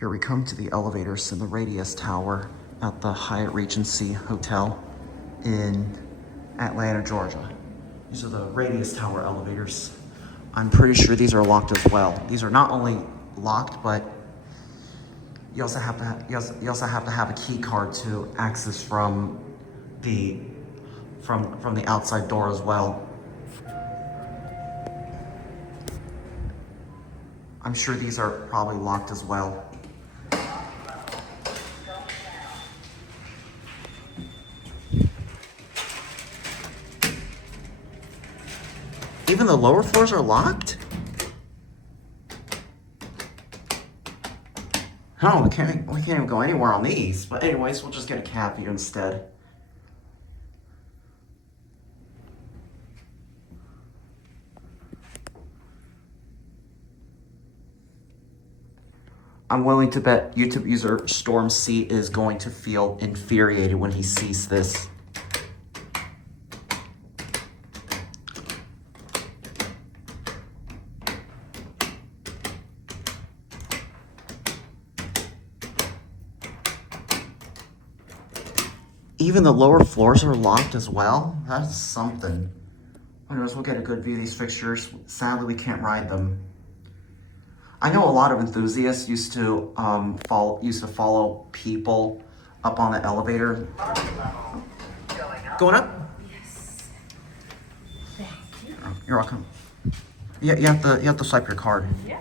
Here we come to the elevators in the Radius Tower at the Hyatt Regency Hotel in Atlanta, Georgia. These are the Radius Tower elevators. I'm pretty sure these are locked as well. These are not only locked, but you also have to have a key card to access from the outside door as well. I'm sure these are probably locked as well. Even the lower floors are locked? Oh, we can't even go anywhere on these. But anyways, we'll just get a cab view instead. I'm willing to bet YouTube user Storm C is going to feel infuriated when he sees this. Even the lower floors are locked as well? That's something. Anyways, we'll get a good view of these fixtures. Sadly, we can't ride them. I know a lot of enthusiasts used to follow people up on the elevator. Going up? Yes. Thank you. You're welcome. Yeah, you have to swipe your card. Yeah.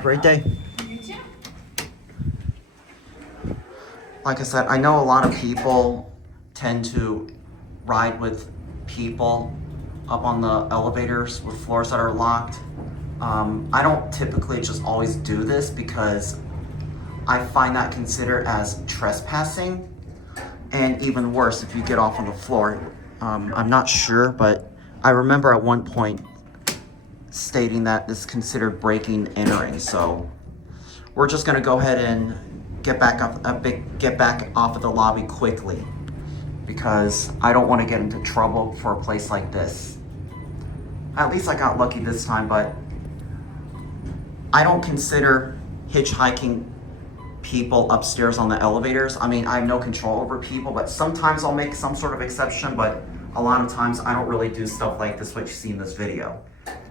Great day. You too. Like I said, I know a lot of people tend to ride with people up on the elevators with floors that are locked. I don't typically just always do this because I find that considered as trespassing, and even worse if you get off on the floor. I'm not sure, but I remember at one point stating that this is considered breaking and entering. So we're just gonna go ahead and get back off of the lobby quickly because I don't want to get into trouble for a place like this. At least I got lucky this time, but I don't consider hitchhiking people upstairs on the elevators. I mean, I have no control over people, but sometimes I'll make some sort of exception, but a lot of times I don't really do stuff like this, what you see in this video.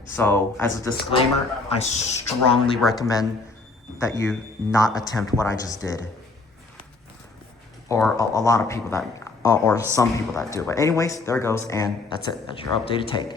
So as a disclaimer, I strongly recommend that you not attempt what I just did. Or a lot of people that, or some people that do. But anyways, there it goes, and that's it. That's your updated take.